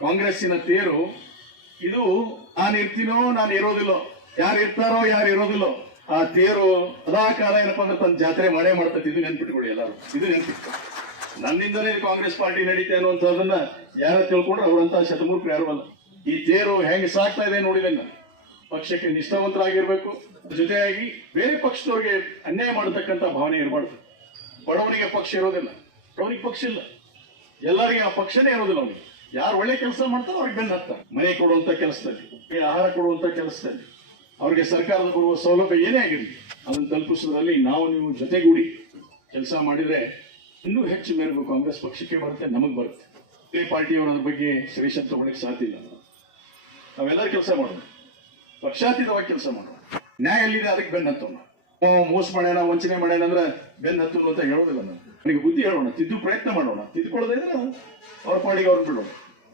ಕಾಂಗ್ರೆಸ್ಸಿನ ತೇರು, ಇದು ನಾನು ಇರ್ತೀನೋ, ನಾನು ಇರೋದಿಲ್ಲೋ, ಯಾರು ಇರ್ತಾರೋ, ಯಾರು ಇರೋದಿಲ್ಲೋ, ಆ ತೇರು ಅದಾ ಕಾಲ ಏನಪ್ಪ ಅಂದ್ರೆ ತನ್ನ ಜಾತ್ರೆ ಮಾಡೇ ಮಾಡ್ತೈತಿ. ಇದು ನೆನ್ಪಿಟ್ಕೊಳ್ಳಿ ಎಲ್ಲರೂ. ಇದು ನೆನ್ಪಿಟ್ಕೊ. ನನ್ನಿಂದಲೇ ಕಾಂಗ್ರೆಸ್ ಪಾರ್ಟಿ ನಡೀತೆ ಅನ್ನುವಂಥದ್ದನ್ನ ಯಾರ ತಿಳ್ಕೊಂಡ್ರೆ, ಅವರಂತ ಶತಮೂರ್ಖರು ಯಾರು ಅಲ್ಲ. ಈ ತೇರು ಹೆಂಗೆ ಸಾಕ್ತಾ ಇದೆ ನೋಡಿದೆ ನಾನು ಪಕ್ಷಕ್ಕೆ ನಿಷ್ಠಾವಂತರಾಗಿರ್ಬೇಕು. ಜೊತೆಯಾಗಿ ಬೇರೆ ಪಕ್ಷದವ್ರಿಗೆ ಅನ್ಯಾಯ ಮಾಡತಕ್ಕಂತ ಭಾವನೆ ಇರಬಾರ್ದು. ಬಡವನಿಗೆ ಪಕ್ಷ ಇರೋದಿಲ್ಲ. ಬಡವನಿಗೆ ಪಕ್ಷ ಇಲ್ಲ. ಎಲ್ಲರಿಗೆ ಆ ಪಕ್ಷನೇ ಇರೋದಿಲ್ಲ ಅವನಿಗೆ. ಯಾರು ಒಳ್ಳೆ ಕೆಲಸ ಮಾಡ್ತಾರೋ ಅವ್ರಿಗೆ ಬೆನ್ನ ಹತ್ತ. ಮನೆ ಕೊಡುವಂತ ಕೆಲಸದಲ್ಲಿ ಆಹಾರ ಕೊಡುವಂತ ಕೆಲಸದಲ್ಲಿ. ಅವ್ರಿಗೆ ಸರ್ಕಾರದ ಕೊಡುವ ಸೌಲಭ್ಯ ಏನೇ ಆಗಿರಲಿ, ಅದನ್ನು ತಲುಪಿಸೋದ್ರಲ್ಲಿ ನಾವು ನೀವು ಜೊತೆಗೂಡಿ ಕೆಲಸ ಮಾಡಿದ್ರೆ ಇನ್ನೂ ಹೆಚ್ಚು ಮೇರೆಗೂ ಕಾಂಗ್ರೆಸ್ ಪಕ್ಷಕ್ಕೆ ಬರುತ್ತೆ, ನಮಗೆ ಬರುತ್ತೆ. ಬೇರೆ ಪಾರ್ಟಿಯವರು ಅದ್ರ ಬಗ್ಗೆ ಸಜೆಷನ್ ತಗೊಳಕ್ಕೆ ಸಾಧ್ಯ ಇಲ್ಲ. ನಾವೆಲ್ಲರೂ ಕೆಲಸ ಮಾಡೋಣ. ಪಕ್ಷಾತೀತವಾಗಿ ಕೆಲಸ ಮಾಡೋಣ. ನ್ಯಾಯ ಎಲ್ಲಿದೆ ಅದಕ್ಕೆ ಬೆನ್ನ ಹತ್ತೋಣ. ನಾವು ಮೋಸ ಮಾಡ್ಯಾನ, ವಂಚನೆ ಮಾಡ್ಯಾನ ಅಂದ್ರೆ ಬೆನ್ನ ಹತ್ತು ಅಂತ ಹೇಳೋದಿಲ್ಲ ನಾನು. ನನಗೆ ಬುದ್ಧಿ ಹೇಳೋಣ, ತಿದ್ದು ಪ್ರಯತ್ನ ಮಾಡೋಣ. ತಿದ್ದುಕೊಳ್ಳೋದಿದ್ರೆ ಅವ್ರ ಪಾಡಿಗೆ ಅವ್ರನ್ನ ಬಿಡೋಣ.